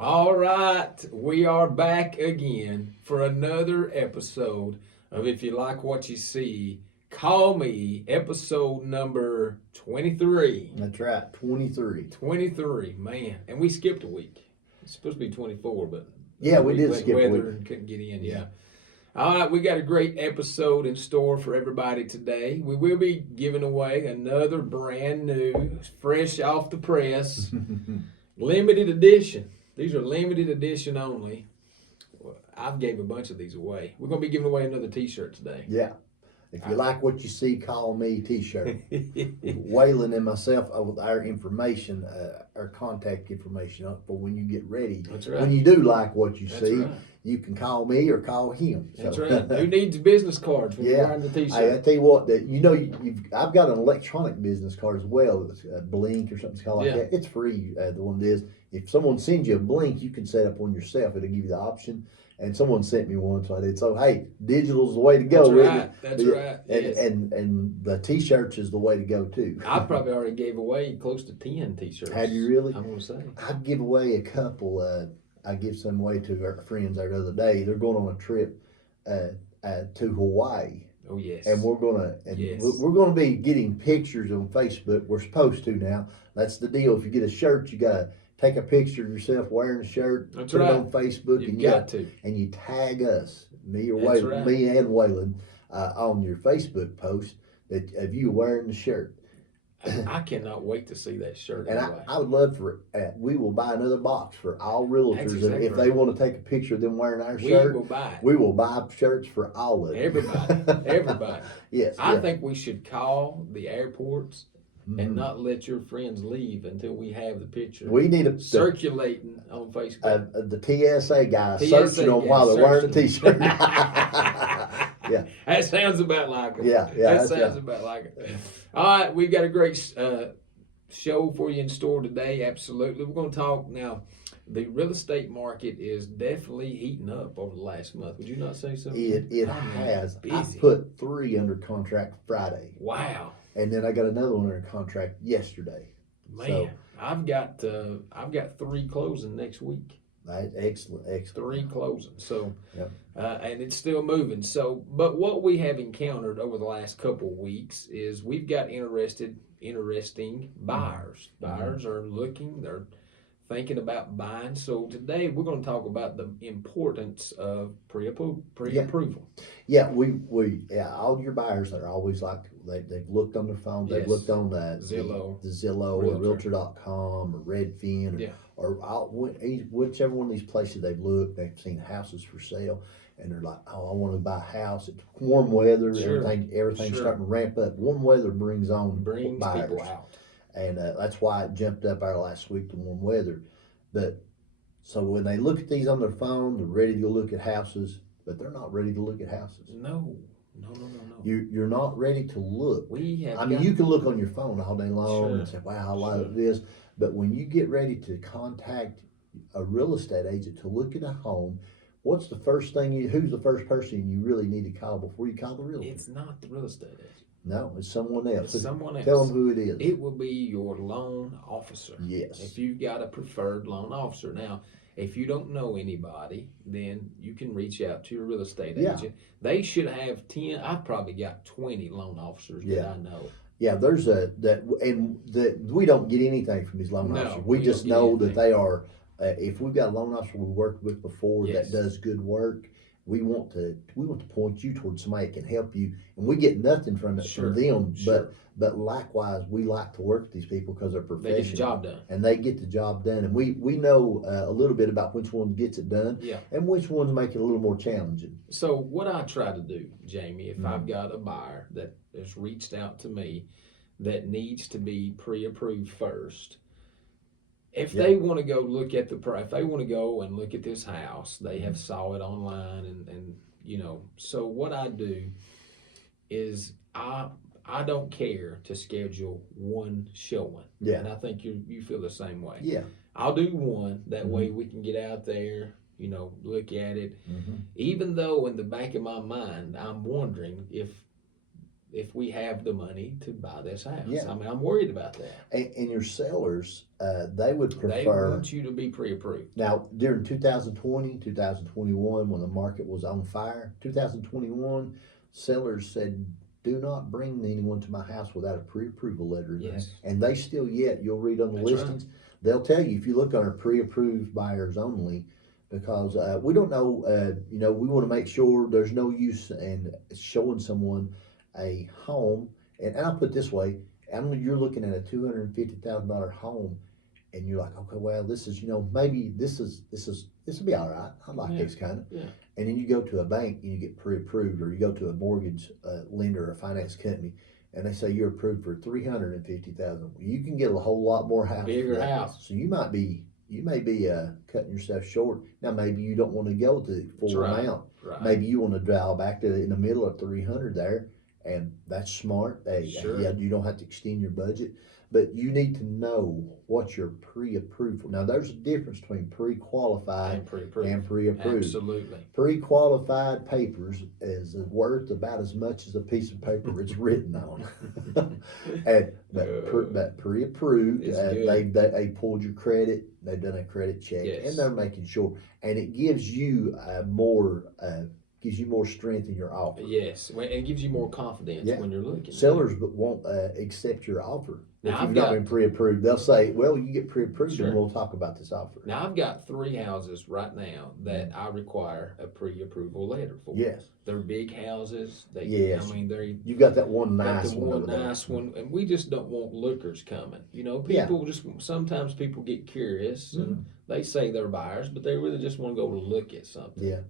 All right, we are back again for another episode of If You Like What You See, Call Me, episode number 23. That's right, 23. 23, man. And we skipped a week. It's supposed to be 24, but Yeah, we did skip a weather week. and couldn't get in, yeah. All right, we got a great episode in store for everybody today. We will be giving away another brand new, fresh off the press, limited edition. These are limited edition only. I've gave a bunch of these away. We're going to be giving away another T-shirt today. Yeah. If you like what you see, call me T-shirt. Waylon and myself with our information, our contact information up for when you get ready. That's right. When you do like what you That's see, right. you can call me or call him. That's right. Who needs business cards when you're Yeah. wearing the I T-shirt? tell you what, I've got an electronic business card as well. It's a Blink or something called like Yeah. that. It's free. The one it is. If someone sends you a Blink, you can set up one yourself. It'll give you the option. And someone sent me one, so I did. So hey, digital's the way to go. That's isn't right. it? That's Yeah. right. And, Yes. and the T-shirts is the way to go too. I probably already gave away close to 10 T-shirts. Have you really? I'm going to say. I'd give away a couple. I give some away to our friends the other day. They're going on a trip to Hawaii. Oh, yes. And Yes. we're gonna be getting pictures on Facebook. We're supposed to now. That's the deal. If you get a shirt, you gotta take a picture of yourself wearing the shirt, That's put right. it on Facebook, You've and got to. you tag us, me or That's Waylon, right. me and Waylon, on your Facebook post that of you wearing the shirt. I cannot wait to see that shirt. And anyway. I would love for we will buy another box for all realtors. That's exactly if they right. want to take a picture of them wearing our We shirt, will buy it. we will buy shirts for all of them. Everybody. Everybody. Yes. I yeah. think we should call the airports Mhm. and not let your friends leave until we have the picture We need a circulating on Facebook. the TSA guy TSA searching them guy while they're wearing a searching. T-shirt. yeah, That sounds about like it. yeah, That that's sounds right. about like it. All right, we've got a great show for you in store today. Absolutely. We're going to talk now. The real estate market is definitely heating up over the last month. Would you not say so? It I mean, has. I busy. put 3 under contract Friday, Wow, and then I got another one under contract yesterday. man. So- I've got 3 closing next week. Right? Excellent. 3 closing. So, Yep. and it's still moving. So, but what we have encountered over the last couple of weeks is we've got interesting buyers. Mm-hmm. Buyers are looking. They're thinking about buying. So today we're going to talk about the importance of pre-approval. Yeah, all your buyers are always like they've looked on their phone, they've Yes. looked on Zillow. the Zillow or Realtor.com or Redfin or, Yeah. whichever one of these places they've looked, they've seen houses for sale, and they're like, oh, I want to buy a house. It's warm weather, Sure. everything's Sure. starting to ramp up. Warm weather brings on Brings buyers. people out. And that's why it jumped up our last week to warm weather. But so when they look at these on their phone, they're ready to go look at houses, but they're not ready to look at houses. No. You're not ready to look. We have. I mean, you can look on your phone all day long Sure. and say, "Wow, I like Sure. this," but when you get ready to contact a real estate agent to look at a home, what's the first thing? Who's the first person you really need to call before you call the realtor? It's not the real estate agent. No, it's someone else. It's someone else. Tell them who it is. It will be your loan officer. Yes. If you've got a preferred loan officer. Now, if you don't know anybody, then you can reach out to your real estate Yeah. agent. They should have 10. I've probably got 20 loan officers that Yeah. I know. Yeah, there's we don't get anything from these loan No, officers. we We just don't get know that anything. they are. If we've got a loan officer we worked with before Yes. that does good work, we want to point you towards somebody that can help you, and we get nothing from Sure, them. sure. But likewise, we like to work with these people because they're They get professional the job done. and they get the job done, and we know a little bit about which one gets it done Yeah. and which ones make it a little more challenging. So what I try to do, Jamie, if Mhm. I've got a buyer that has reached out to me that needs to be pre-approved first, if Yeah. they want to go look at if they want to go and look at this house, they have saw it online and so what I do is I don't care to schedule one showing. Yeah. And I think you feel the same way. Yeah. I'll do one. That Mhm. way we can get out there, look at it. Mm-hmm. Even though in the back of my mind, I'm wondering if if we have the money to buy this house. Yeah. I mean, I'm worried about that. And your sellers, they would They prefer. want you to be pre-approved. Now, during 2020, 2021, when the market was on fire, 2021, sellers said, do not bring anyone to my house without a pre-approval letter. Yes. And they still yet, you'll read on the That's listings, they'll tell you, if you look on our pre-approved buyers only, because we don't know, we want to make sure there's no use in showing someone a home. And I'll put it this way, you're looking at a $250,000 home, and you're like, okay, well, this is, maybe this will be all right. I like Yeah. this kind of. Yeah. And then you go to a bank and you get pre-approved, or you go to a mortgage lender or a finance company, and they say you're approved for $350,000. You can get a whole lot more house. Bigger for that. house. So you may be cutting yourself short. Now maybe you don't want to go to the full right. amount. Right. Maybe you want to dial back to in the middle of 300 there, and that's smart. Sure. Yeah, you don't have to extend your budget, but you need to know what you're pre-approved for. Now, there's a difference between pre-qualified And pre-approved. and pre-approved. Absolutely. Pre-qualified papers is worth about as much as a piece of paper it's written on. But pre-approved, It's good. they pulled your credit, they've done a credit check, Yes. and they're making sure, and it gives you gives you more strength in your offer. Yes. And it gives you more confidence Yeah. when you're looking. Sellers won't accept your offer Now, if I've you've not got- been pre-approved. They'll say, "Well, you get pre-approved, Sure. and we'll talk about this offer." Now, I've got 3 houses right now that I require a pre-approval letter for. Yes, They're big houses. Yes. I mean, they're you've got that one got nice the one. one over there. nice one, and we just don't want lookers coming. Yeah. People sometimes people get curious and they say they're buyers, but they really just want to go look at something. Yeah,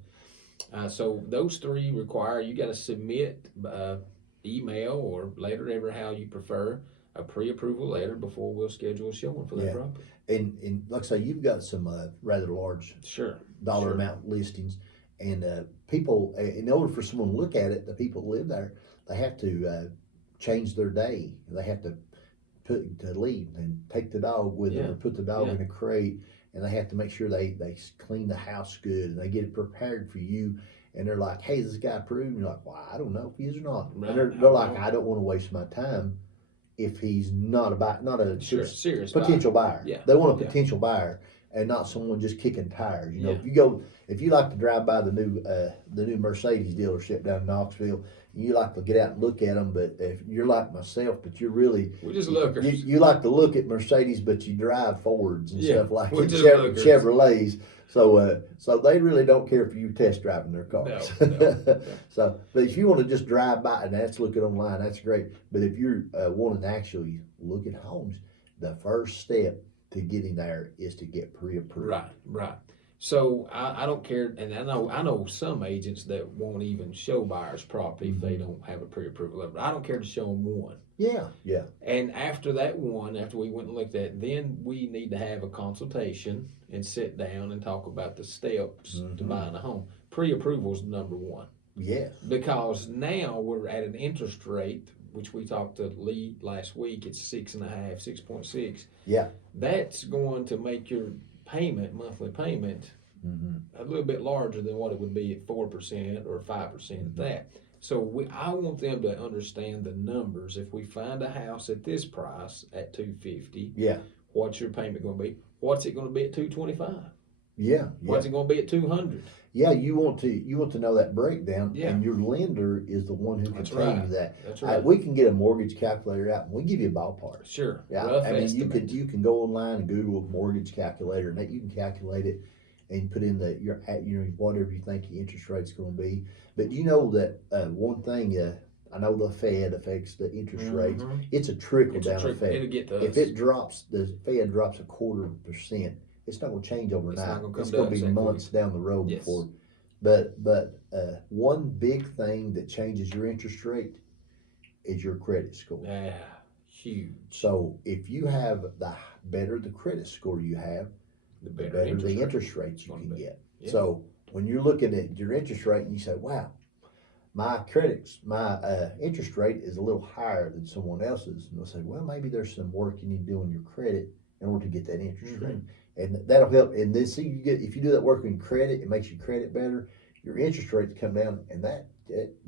So those 3 require you got to submit email or letter, ever how you prefer, a pre-approval letter before we'll schedule a showing for that Yeah. property. and like I say, you've got some rather large Sure. dollar Sure. amount listings, and people, in order for someone to look at it, the people that live there, they have to change their day. They have to leave and take the dog with them, Yeah. or put the dog Yeah. in a crate, and they have to make sure they clean the house good, and they get it prepared for you. And they're like, "Hey, is this guy approved?" And you're like, "Well, I don't know if he is or not." Right. And they're like, "I don't want to waste my time if he's not a Sure. Serious potential buyer." Yeah. They want a Yeah. potential buyer and not someone just kicking tires. Yeah. If you like to drive by the new Mercedes dealership down in Knoxville, you like to get out and look at them. But if you're like myself, but you're really We're just lookers. you like to look at Mercedes, but you drive Fords and Yeah, stuff like we're it, just lookers. Chevrolets. So they really don't care for you test driving their cars. No. So, but if you want to just drive by and that's looking online, that's great. But if you're wanting to actually look at homes, the first step to getting there is to get pre-approved. Right. So I don't care, and I know some agents that won't even show buyers property if they don't have a pre-approval letter. I don't care to show them one. Yeah. And after that one, after we went and looked at it, then we need to have a consultation and sit down and talk about the steps to buying a home. Pre-approval is number 1. Yes. Because now we're at an interest rate, which we talked to Lee last week, it's 6.5, 6.6. Yeah. That's going to make your monthly payment, a little bit larger than what it would be at 4% or 5% at that. So I want them to understand the numbers. If we find a house at this price at $250, Yeah. what's your payment going to be? What's it going to be at $225? Yeah. What's it going to be at $200? Yeah, you want to know that breakdown, Yeah. and your lender is the one who can That's tell right. you that. That's right. We can get a mortgage calculator out, and we give you a ballpark. Sure. Yeah, Rough I mean, estimate. you can go online and Google mortgage calculator, and that you can calculate it and put in your whatever you think your interest rate's going to be. But you know that one thing, I know the Fed affects the interest rates. It's a trickle down effect. It'll get to us. If it drops, the Fed drops 0.25%. It's not going to change overnight. not gonna come It's going to to us be that months down the road Yes. before. But one big thing that changes your interest rate is your credit score. Yeah, huge. So if you have the better the credit score you have, The the better better interest the rate. interest rates you Gonna can be. get. Yeah. So when you're looking at your interest rate and you say, "Wow, my interest rate is a little higher than someone else's," and they'll say, "Well, maybe there's some work you need to do on your credit in order to get that interest Mm-hmm. rate," and that'll help. And then if you do that work on credit, it makes your credit better. Your interest rates come down, and that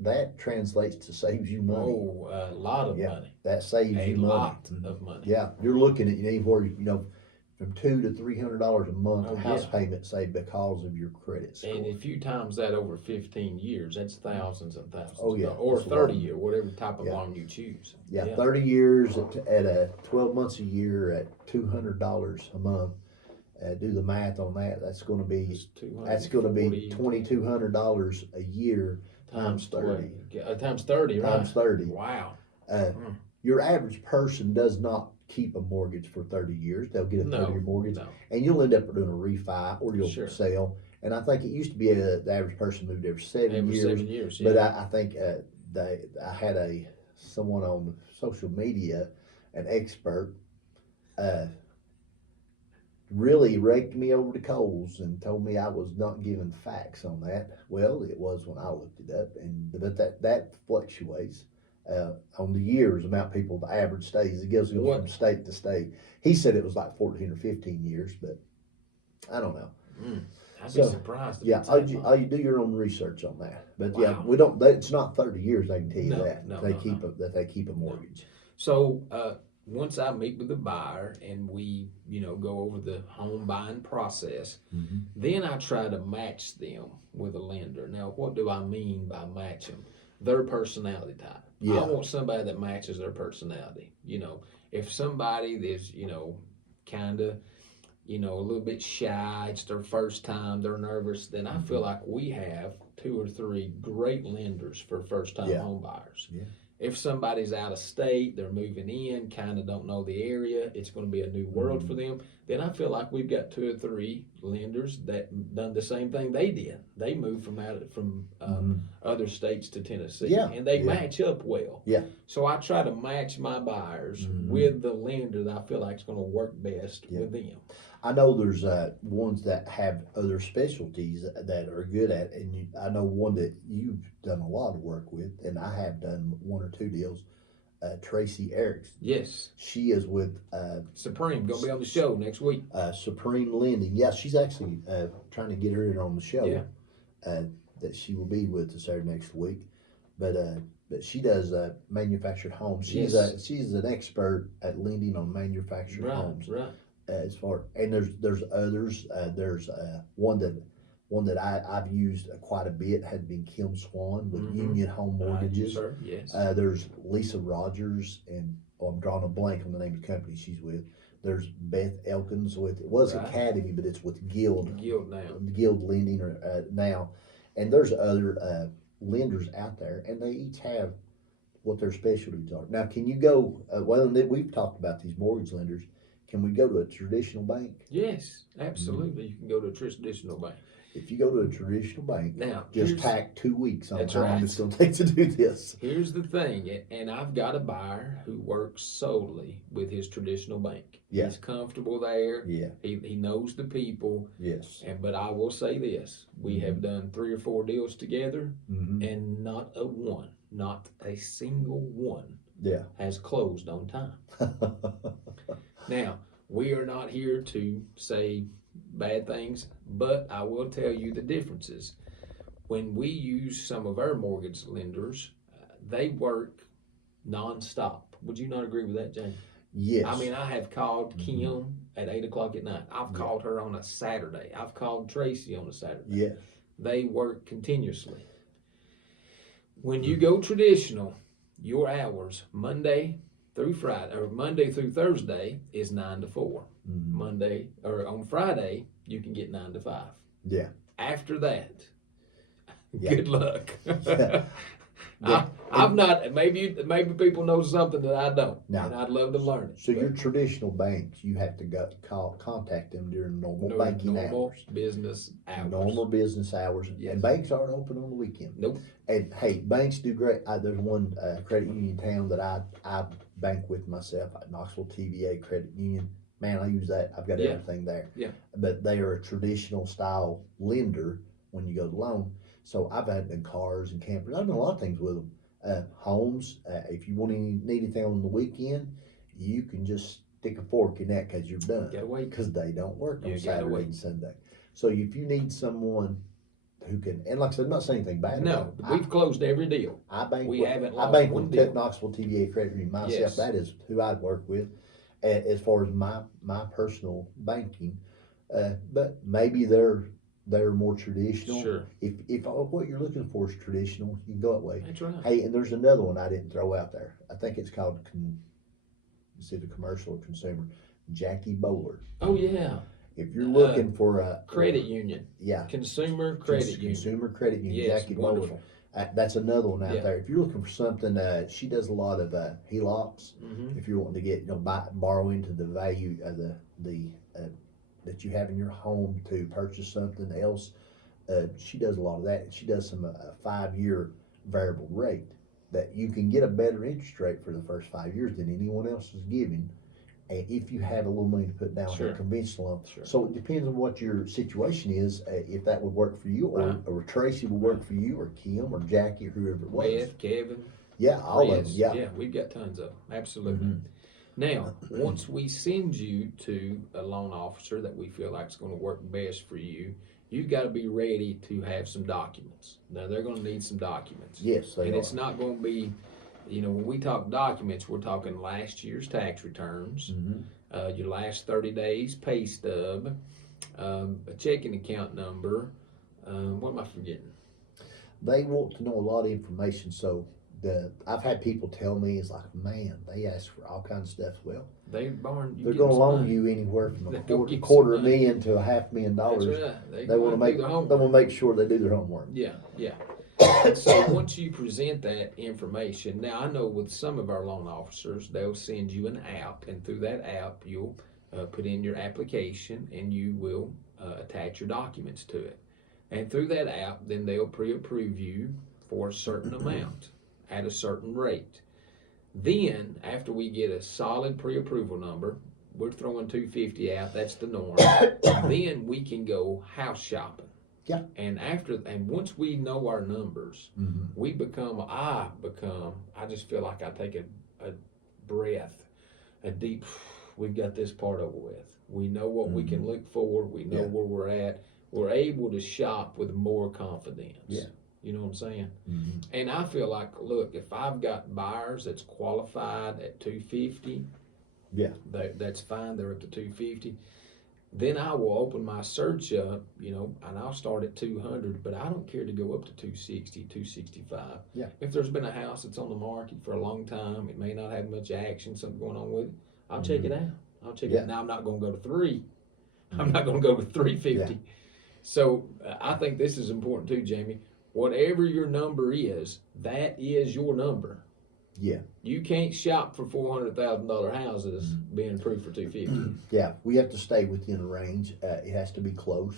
that translates to saves you money. Oh, a lot of Yeah. money. That saves A you money. lot of money. Yeah, you're looking at anywhere, from $200 to $300 a month Oh, house yeah. payment saved because of your credit score. And if you times that over 15 years, that's thousands and thousands. Oh, yeah. Or That's a 30 lot. year, whatever type of Yeah. loan you choose. Yeah, 30 years at 12 months a year at $200 a month. Do the math on that. That's going to be $2,200 a year times 30. Times 30, right? Times 30. Wow. Your average person does not keep a mortgage for 30 years. They'll get a 30-year mortgage, No. and you'll end up doing a refi or you'll Sure. sell. And I think it used to be the average person moved every 7 years. 7 years, yeah. But I think I had someone on social media, an expert, really raked me over the coals and told me I was not giving facts on that. Well, it was when I looked it up, but that fluctuates on the years. Amount of people, the average stays. It goes from state to state. He said it was like 14 or 15 years, but I don't know. I'd be surprised. Yeah, all you do your own research on that. But yeah, Wow. we don't. It's not 30 years. I can tell you that. No, That they keep a mortgage. So once I meet with the buyer and we, go over the home buying process, then I try to match them with a lender. Now, what do I mean by match them? Their personality type. Yeah. I want somebody that matches their personality. If somebody is, kind of, a little bit shy, it's their first time, they're nervous, then I feel like we have 2 or 3 great lenders for first time home buyers. Yeah. If somebody's out of state, they're moving in, kind of don't know the area, it's going to be a new world for them, then I feel like we've got 2 or 3 lenders that done the same thing they did. They moved from other states to Tennessee, Yeah. and they Yeah. match up well. Yeah. So I try to match my buyers with the lender that I feel like is going to work best with them. I know there's ones that have other specialties that are good at, and I know one that you've done a lot of work with, and I have done 1 or 2 deals. Tracy Erickson. Yes. She is with Supreme, gonna be on the show next week. Supreme Lending. Yeah, she's actually trying to get her on the show. Yeah. That she will be with us there next week. But she does manufactured homes. She's an expert at lending on manufactured homes. Right. And there's others. There's one that I've used quite a bit has been Kim Swan with Union Home Mortgages. Yes. There's Lisa Rogers, and I'm drawing a blank on the name of the company she's with. There's Beth Elkins with, it was Academy, but it's with Guild. Guild now. Guild Lending now. And there's other lenders out there, and they each have what their specialties are. Now, can you go, we've talked about these mortgage lenders. Can we go to a traditional bank? Yes, absolutely. You can go to a traditional bank. If you go to a traditional bank, now just tack 2 weeks on that's how long right. it's going to take to do this. Here's the thing, and I've got a buyer who works solely with his traditional bank. Yeah. He's comfortable there. Yeah. He knows the people. Yes. But I will say this: we have done 3 or 4 deals together, and not a single one, has closed on time. Now, we are not here to say bad things, but I will tell you the differences. When we use some of our mortgage lenders, they work nonstop. Would you not agree with that, James? Yes. I mean, I have called Kim at 8 o'clock at night. I've called her on a Saturday. I've called Tracy on a Saturday. Yes. They work continuously. When you go traditional, your hours, Monday through Friday, or Monday through Thursday, is 9 to 4. Monday, or on Friday, you can get 9 to 5. Yeah. After that, good luck. Yeah. I've not. Maybe people know something that I don't, No. and I'd love to learn it. So your traditional banks, you have to contact them during normal banking hours. Business hours. Normal business hours. Yes. And banks aren't open on the weekend. Nope. And hey, banks do great. There's one credit union in town that I bank with myself, Knoxville TVA Credit Union. Man, I use that. I've got everything there. Yeah. But they are a traditional style lender when you go to loan. So I've had in cars and campers. I've done a lot of things with them. Homes. If you need anything on the weekend, you can just stick a fork in that because you're done. Gotta wait. Because they don't work on You gotta Saturday wait. and Sunday. So if you need someone who can, and like I said, I'm not saying anything bad No, about it. we've closed every deal. I bank We with, haven't I lost bank one with deal. Knoxville TVA Credit Union myself. Yes. That is who I'd work with as far as my personal banking. But maybe they're more traditional. Sure. If what you're looking for is traditional, you can go that way. That's right. Hey, and there's another one I didn't throw out there. I think it's called is it a commercial or consumer? Jackie Bowler. Oh yeah. If you're looking for a credit union. Yeah. Consumer credit union. Consumer credit union. Yes, Jackie wonderful. Bowler. That's another one out Yeah. there. If you're looking for something, she does a lot of HELOCs. Mm-hmm. If you're wanting to get borrow into the value of the that you have in your home to purchase something else, she does a lot of that. She does some 5-year variable rate that you can get a better interest rate for the first 5 years than anyone else is giving. And if you have a little money to put down Sure. on a conventional loan. Sure. So it depends on what your situation is, if that would work for you, Right. or Tracy would work for you, or Kim, or Jackie, or whoever it was. Beth, Kevin, Yeah, all of them, Chris. yeah. Yeah, we've got tons of them. Absolutely. Mhm. Now, once we send you to a loan officer that we feel like is going to work best for you, you've got to be ready to have some documents. Now, they're going to need some documents. Yes, they And are. it's not going to be, when we talk documents, we're talking last year's tax returns, Mhm. your last 30 days pay stub, a checking account number. What am I forgetting? They want to know a lot of information, so I've had people tell me, it's like, man, they ask for all kinds of stuff. Well, They're going they're going to loan you anywhere from They're a gonna quarter, give quarter some money. million to $500,000. That's right. They want to make sure they do their homework. Yeah, yeah. And so once you present that information, now I know with some of our loan officers, they'll send you an app, and through that app, you'll put in your application and you will attach your documents to it. And through that app, then they'll pre-approve you for a certain amount at a certain rate. Then, after we get a solid pre-approval number, we're throwing 250 out, that's the norm. Then we can go house shopping. Yeah. And once we know our numbers, Mm-hmm. I just feel like I take a breath, a deep, we've got this part over with. We know what we can look for, we know where we're at. We're able to shop with more confidence. Yeah. You know what I'm saying? Mm-hmm. And I feel like, look, if I've got buyers that's qualified at 250, Yeah. that's fine. They're up to 250. Then I will open my search up, and I'll start at 200, but I don't care to go up to 260, 265. Yeah. If there's been a house that's on the market for a long time, it may not have much action, something going on with it, I'll check it out. I'll check it out. Now, I'm not going to go to 3. I'm not going to go to 350. Yeah. So I think this is important too, Jamie. Whatever your number is, that is your number. Yeah. You can't shop for $400,000 houses being approved for 250. Yeah, we have to stay within a range. It has to be close.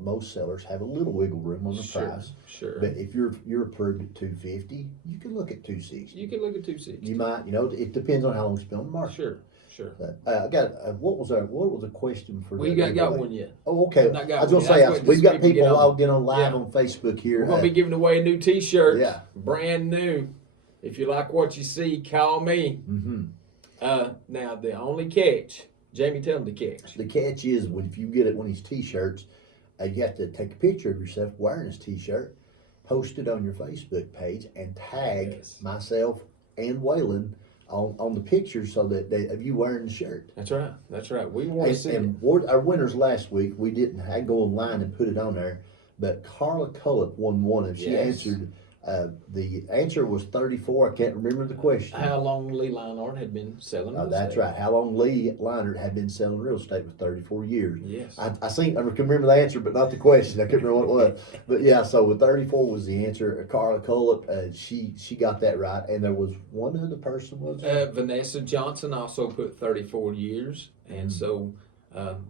Most sellers have a little wiggle room on the price. Sure. But if you're approved at 250, you can look at 260. You can look at 260. You might, it depends on how long it's been on the market. Sure. I got what was a question for? We got one yet. Oh, okay. I've not got I was gonna one yet. say we've got People get people on. logged in on live Yeah. on Facebook here. We're gonna be giving away a new T-shirt. Yeah. Brand new. If you like what you see, call me. Mm-hmm. Now the only catch, Jamie, tell them the catch. The catch is if you get one of these T-shirts, you have to take a picture of yourself wearing this T-shirt, post it on your Facebook page, and tag myself and Waylon on the picture so that of you wearing the shirt. That's right. That's right. We want to see it. And our winners last week, we didn't. I go online and put it on there, but Carla Cullip won one, and she answered. The answer was 34. I can't remember the question. How long Lee Lionard had been selling real That's estate. right. How long Lee Leinert had been selling real estate was 34 years. Yes. I can remember the answer, but not the question. I couldn't remember what it was. But yeah, so with 34 was the answer. Carla Cullip, she got that right, and there was one other person was. Vanessa Johnson also put 34 years, and so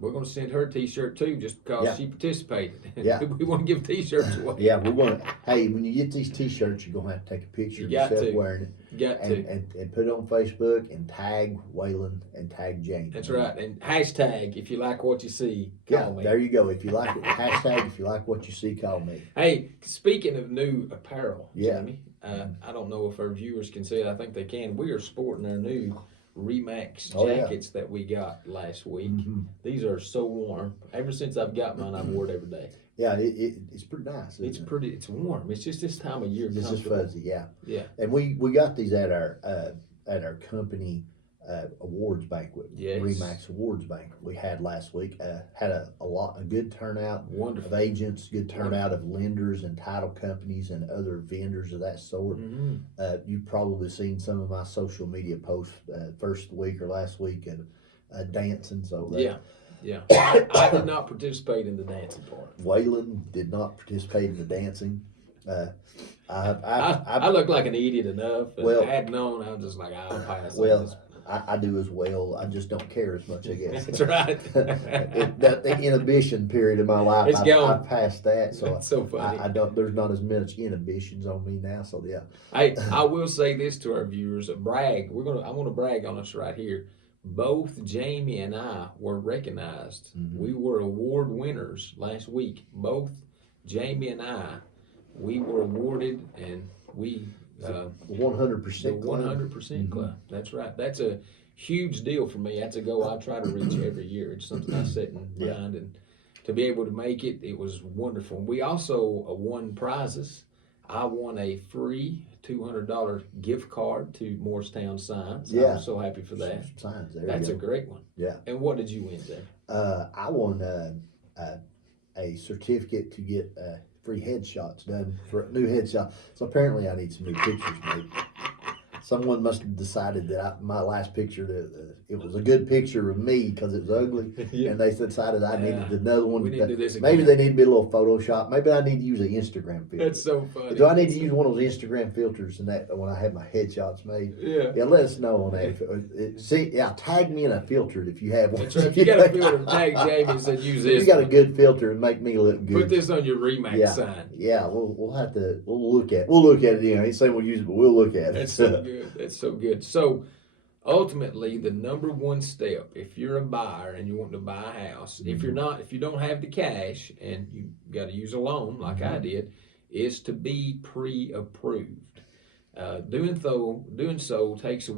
we're going to send her a T-shirt too, just because she participated. Yeah. We want to give T-shirts away. Yeah, we're gonna. Hey, when you get these T-shirts, you're gonna have to take a picture of yourself wearing it. Got to. And put it on Facebook and tag Waylon and tag Jane. That's right. And hashtag if you like what you see, call me. There you go. If you like it, hashtag if you like what you see, call me. Hey, speaking of new apparel, Yeah. Jamie, I don't know if our viewers can see it. I think they can. We are sporting our new Remax jackets that we got last week. Mm-hmm. These are so warm. Ever since I've got mine, I've worn it every day. Yeah, it's pretty nice. It's Isn't it? pretty. It's warm. It's just this time of year. It's just comfortable. fuzzy, yeah. Yeah. And we got these at our company awards banquet, Yes. Remax Awards banquet we had last week. Had a good turnout of Wonderful. agents, good turnout of lenders and title companies and other vendors of that sort. Mm-hmm. You've probably seen some of my social media posts first week or last week and dancing. So Yeah. Yeah. I did not participate in the dancing part. Waylon did not participate in the dancing. I look like an idiot enough. And Well- I had known. I was just like, I'll pass. on Well, this. I do as well. I just don't care as much, I guess. That's right. The inhibition period of my life, It's gone. I've passed that, so That's so funny. I don't. There's not as much inhibitions on me now. So yeah, Hey, I will say this to our viewers: brag. I want to brag on us right here. Both Jamie and I were recognized. Mhm. We were award winners last week. Both Jamie and I, we were awarded, and we 100%. the 100% club. That's right. That's a huge deal for me. That's a goal I try to reach every year. It's something I set in Yeah. mind, and to be able to make it, it was wonderful. We also won prizes. I won a free $200 gift card to Morristown Signs. I Yeah. was so happy for that. Signs there. That's you a go. great one. Yeah. And what did you win, Jay? I won a certificate to get free headshots done for a new headshot. So apparently I need some new pictures made. Someone must have decided that my last picture, it was a good picture of me because it was ugly, Yeah. and they decided I needed Yeah. another one. We need to do this Maybe again. they need to be a little Photoshop. Maybe I need to use an Instagram filter. That's so funny. Do I need to use one of those Instagram filters and that when I have my headshots made? Yeah. Yeah, let us know on that. See, yeah, tag me in a filter if you have one. That's right. If you got a filter, tag Jamie and said use If this. you got a one. good filter and make me look good. Put this on your Remax Yeah. sign. Yeah, we'll have to look at it. You know, I ain't saying we'll use it, but we'll look at it. That's so good. That's so good. So ultimately, the number one step, if you're a buyer and you want to buy a house, if you're not, if you don't have the cash and you got to use a loan like I did, is to be pre-approved. Doing so takes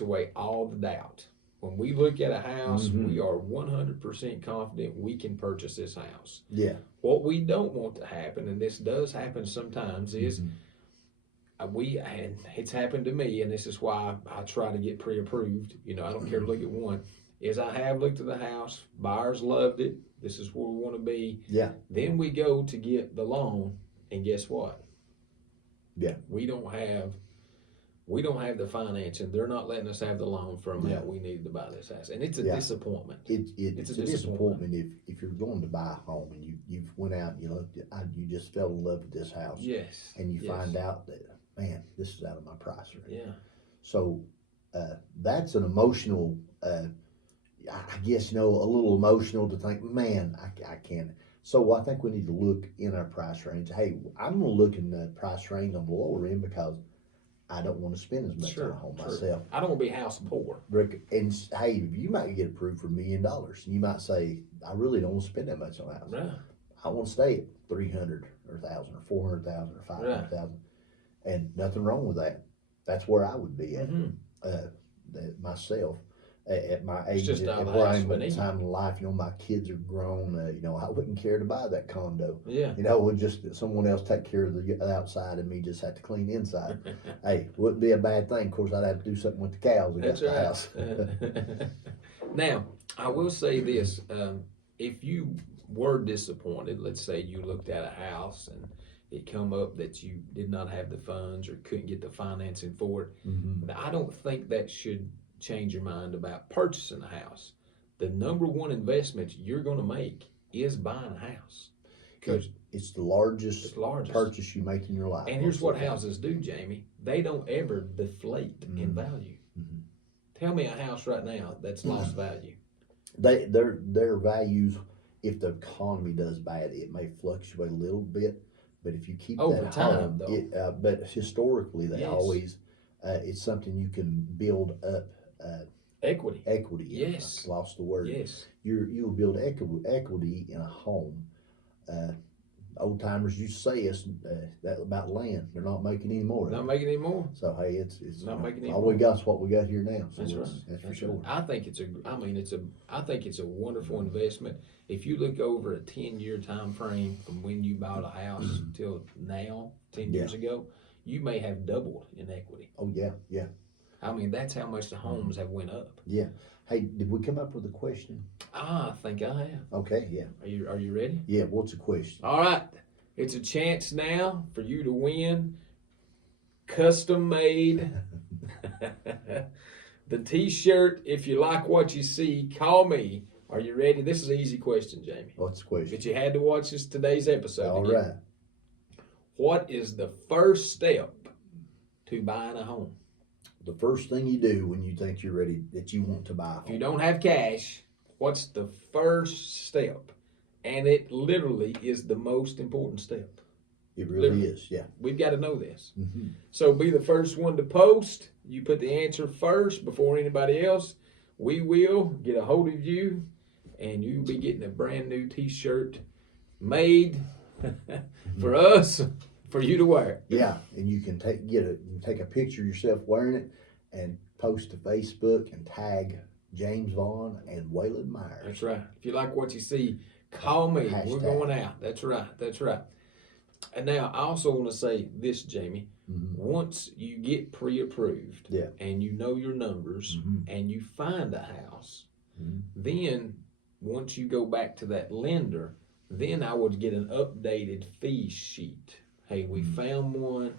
away all the doubt. When we look at a house, we are 100% confident we can purchase this house. Yeah. What we don't want to happen, and this does happen sometimes, is and it's happened to me, and this is why I try to get pre-approved. You know, I don't care to look at one. Is I have looked at the house, buyers loved it. This is where we want to be. Yeah. Then we go to get the loan, and guess what? Yeah. We don't have the financing. They're not letting us have the loan for amount Yeah. we needed to buy this house, and it's a Yeah. disappointment. It's a disappointment if you're going to buy a home and you've went out and you just fell in love with this house Yes. and you yes. find out that, man, this is out of my price range. Yeah. So that's an emotional, I guess, a little emotional to think, man, I can't. So I think we need to look in our price range. Hey, I'm going to look in the price range on the lower end because I don't want to spend as much on a home myself. I don't want to be house poor. Rick, and hey, you might get approved for $1 million. You might say, I really don't want to spend that much on a house. Yeah. I want to stay at 300 or 1,000 or 400,000 or 500,000. And nothing wrong with that. That's where I would be at myself at my age, just at out of the where I house am we at the need. time in life. My kids are grown. I wouldn't care to buy that condo. Yeah. Would just someone else take care of the outside and me just have to clean the inside. Hey, wouldn't be a bad thing. Of course, I'd have to do something with the cows against the house. Now, I will say this: if you were disappointed, let's say you looked at a house and it come up that you did not have the funds or couldn't get the financing for it, I don't think that should change your mind about purchasing a house. The number one investment you're going to make is buying a house, because It's the largest it's largest. purchase you make in your life. And here's what houses do, Jamie. They don't ever deflate in value. Tell me a house right now that's lost value. Their values, if the economy does bad, it may fluctuate a little bit, but if you keep Over that time, home, though. but historically they Yes. always, it's something you can build up Equity. equity in. Yes. I lost the word. Yes. You'll build equity in a home old timers used to say us that about land. They're not making any more. Not making any more. So hey, it's Not making any all more. we got is what we got here now. So That's right. That's for That's sure. right. I think I think it's a wonderful investment. If you look over a 10-year time frame from when you bought a house till now, 10 years ago, you may have doubled in equity. Oh yeah, yeah, I mean, that's how much the homes have went up. yeah. Hey, did we come up with a question? I think I have. Okay, yeah, Are you ready? yeah. What's the question? All right. It's a chance now for you to win custom made the t-shirt. If you like what you see, call me. Are you ready? This is an easy question, Jamie. What's the question? But you had to watch today's episode. All again. right. What is the first step to buying a home? The first thing you do when you think you're ready, that you want to buy a If you home. don't have cash, what's the first step? And it literally is the most important step. It really literally. is, yeah. We've got to know this. Mm-hmm. So be the first one to post. You put the answer first before anybody else. We will get a hold of you, and you'll be getting a brand new t-shirt made for us, for you to wear. Yeah, and you can take a picture of yourself wearing it and post to Facebook and tag James Vaughn and Waylon Myers. That's right. If you like what you see, call me. Hashtag. We're going out. That's right. That's right. And now I also want to say this, Jamie. Mm-hmm. Once you get pre-approved, Yeah. and you know your numbers, Mm-hmm. and you find a house, Mhm. then once you go back to that lender, then I would get an updated fee sheet. Hey, we found one.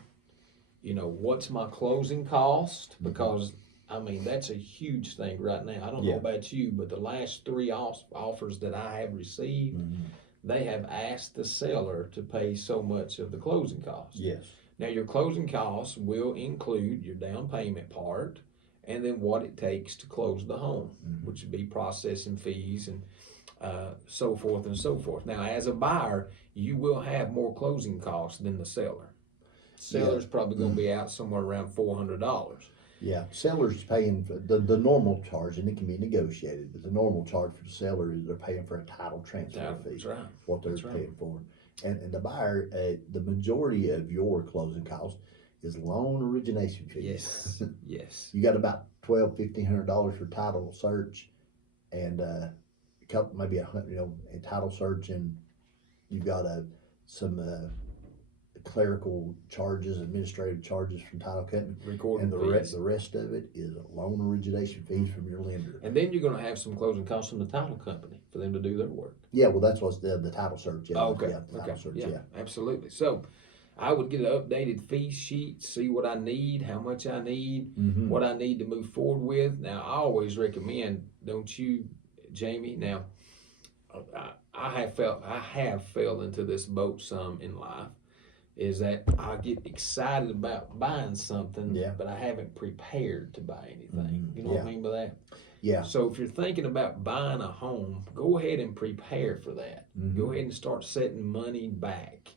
You know, what's my closing cost? Because I mean, that's a huge thing right now. I don't know Yeah. about you, but the last three offers that I have received, Mhm. they have asked the seller to pay so much of the closing cost. Yes. Now, your closing costs will include your down payment part and then what it takes to close the home, which would be processing fees and so forth and so forth. Now, as a buyer, you will have more closing costs than the seller. Seller's probably going to be out somewhere around $400. Yeah, seller's paying for the normal charge, and it can be negotiated, but the normal charge for the seller is they're paying for a title transfer fee. That's right. What they're That's right. paying for. And the buyer, the majority of your closing cost is loan origination fees. Yes. Yes. You got about $1,200-$1,500 for title search, and a couple, maybe $100, in title search, and you've got some clerical charges, administrative charges from title company, Recording and fees. the rest of it is loan origination fees from your lender. And then you're going to have some closing costs from the title company for them to do their work. Yeah, well, that's what's the title search. Yeah, Oh, okay. Yeah, the title search. Yeah, Yeah. absolutely. So I would get an updated fee sheet, see what I need, how much I need, Mhm. what I need to move forward with. Now, I always recommend, don't you, Jamie? Now, I have fell into this boat some in life, is that I get excited about buying something, Yeah. but I haven't prepared to buy anything. Mhm. You know what I Yeah. mean by that? Yeah. So if you're thinking about buying a home, go ahead and prepare for that. Mhm. Go ahead and start setting money back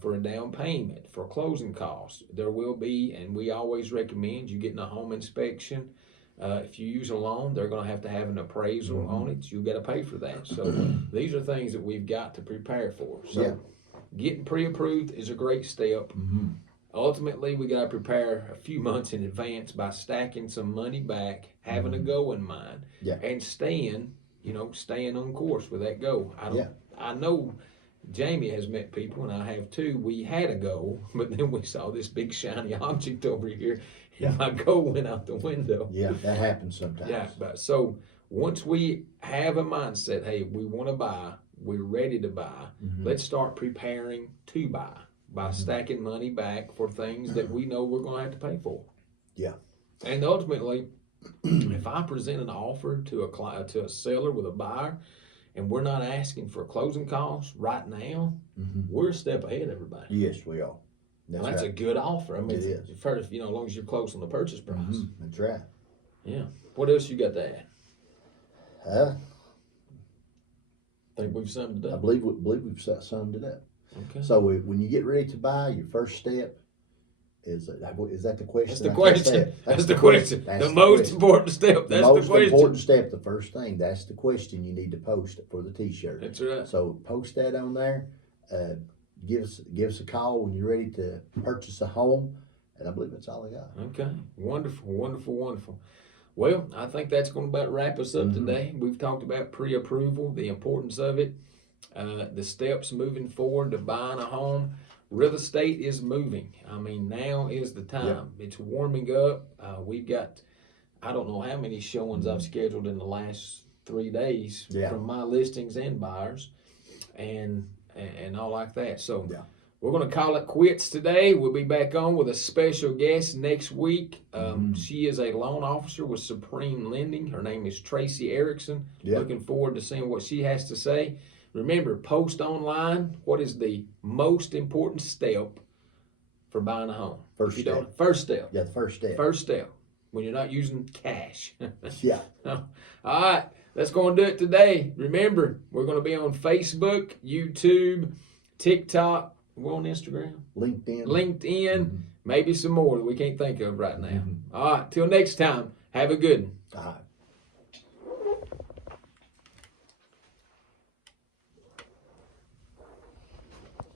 for a down payment, for closing costs. There will be, and we always recommend you getting a home inspection. If you use a loan, they're going to have an appraisal Mhm. on it. You've got to pay for that. So these are things that we've got to prepare for. So Yeah. getting pre-approved is a great step. Mhm. Ultimately, we got to prepare a few months in advance by stacking some money back, having a goal in mind, Yeah. and staying on course with that goal. Yeah. I know Jamie has met people, and I have too. We had a goal, but then we saw this big shiny object over here, and my goal went out the window. Yeah, that happens sometimes. Yeah, but so once we have a mindset, hey, we want to buy, we're ready to buy, Mhm. let's start preparing to buy by stacking money back for things that we know we're going to have to pay for. Yeah. And ultimately, if I present an offer to a seller with a buyer, and we're not asking for closing costs right now, Mhm. we're a step ahead of everybody. Yes, we are. Now, that's a good offer. I mean, It is. first, as long as you're close on the purchase price. Mhm. That's right. Yeah. What else you got to add? Think we've summed it I up. believe we've summed it up. Okay. So when you get ready to buy, your first step is that the question? That's the I can't say question. it. That's the question. That's The most question. important step. That's the most the question. important step, the first thing. That's the question you need to post for the T-shirt. That's right. So post that on there. give us a call when you're ready to purchase a home. And I believe that's all I got. Okay. Wonderful, wonderful, wonderful. Well, I think that's going to about wrap us up today. We've talked about pre-approval, the importance of it, the steps moving forward to buying a home. Real estate is moving. I mean, now is the time. Yep. It's warming up. We've got, I don't know how many showings I've scheduled in the last 3 days from my listings and buyers, and all like that. So we're going to call it quits today. We'll be back on with a special guest next week. She is a loan officer with Supreme Lending. Her name is Tracy Erickson. Looking forward to seeing what she has to say. Remember, post online. What is the most important step for buying a home? First step. First step. Yeah, the first step. First step. When you're not using cash. Yeah. All right. That's going to do it today. Remember, we're going to be on Facebook, YouTube, TikTok. We're on Instagram. LinkedIn. Maybe some more that we can't think of right now. All right. Till next time. Have a good one. All right.